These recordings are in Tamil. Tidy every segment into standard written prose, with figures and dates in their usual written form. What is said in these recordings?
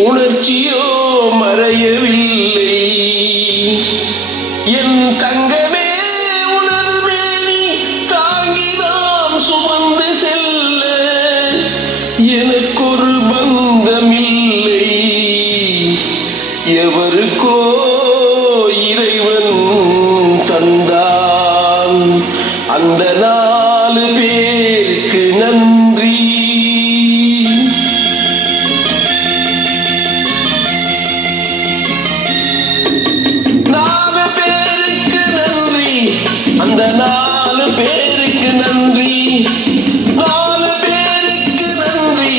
உணர்ச்சியோ மறையவில்லை. என் தங்கமே உனது மேனி தாங்கி நாம் சுமந்து செல்ல எனக்கொரு பந்தமில்லை. எவருக்கோ இறைவன் தந்தான் அந்த 4 பேருக்கு நன்றி. 4 பேருக்கு நன்றி, அந்த 4 பேருக்கு நன்றி. 4 பேருக்கு நன்றி,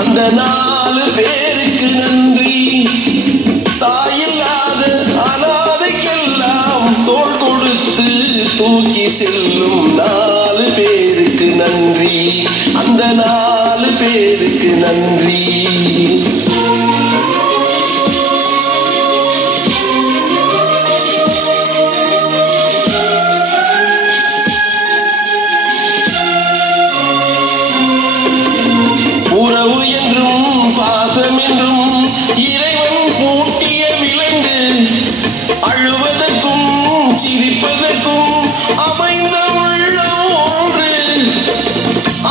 அந்த 4 பேருக்கு நன்றி. தாயில்லாத அனாதைக்கெல்லாம் தோள் கொடுத்து தூக்கி செல்லும் 4 பேருக்கு நன்றி, அந்த 4 பேருக்கு நன்றி. உறவு என்றும் பாசம் என்றும் இறைவன் பூட்டிய விலங்கு, அழுவதற்கும் சிரிப்பதற்கும் அமைந்த உள்ளம் ஒன்று.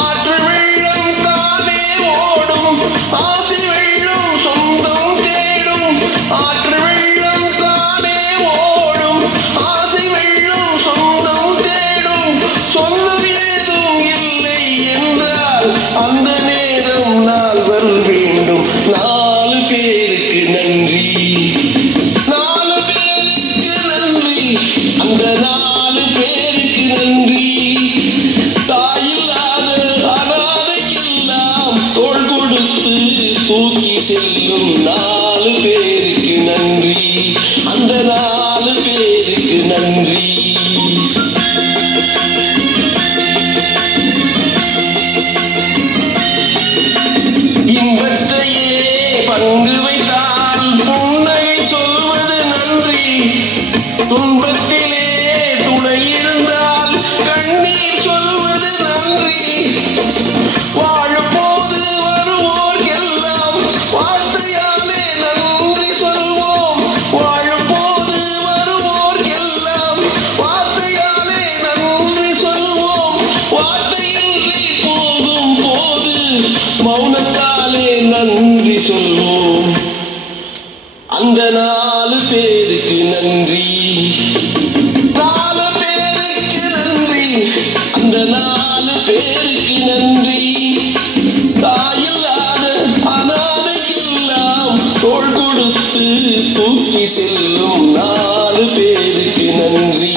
ஆற்று வெள்ளம் தானே ஓடும், ஆசை வெள்ளம் சொந்தம் தேடும். ஆற்று வெள்ளம் தானே ஓடும், ஆசை வெள்ளம் சொந்தம் தேடும். சொந்தம் ஏதும் இல்லை என்றால் அந்த நேரம் நால்வர் வேண்டும். 4 பேருக்கு நன்றி, 4 பேருக்கு நன்றி, அந்த 4 பேருக்கு நன்றி. தாயில்லாத அனாதைக்கெல்லாம் தோள் கொடுத்து தூக்கி செல்லும் 4 பேருக்கு நன்றி, அந்த 4 பேருக்கு நன்றி. இன்பத்தையே பங்கு வைத்தால் புன்னகை சொல்வது நன்றி. துன்பத்திலே துணை இருந்தால் கண்ணீர் சொல்வது நன்றி. வாழும்போது வருவோர்க்கெல்லாம் வார்த்தையாலே நன்றி சொல்வோம். வாழும்போது வருவோர்க்கெல்லாம் வார்த்தையாலே நன்றி சொல்வோம். வார்த்தையின்றி போகும் போது மௌனத்தாலே நன்றி சொல்வோம். அந்த 4 பேருக்கு நன்றி, 4 பேருக்கு நன்றி, அந்த 4 பேருக்கு நன்றி. தாயில்லாத அனாதைக்கெல்லாம் தோள் கொடுத்து தூக்கி செல்லும் 4 பேருக்கு நன்றி,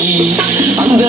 அந்த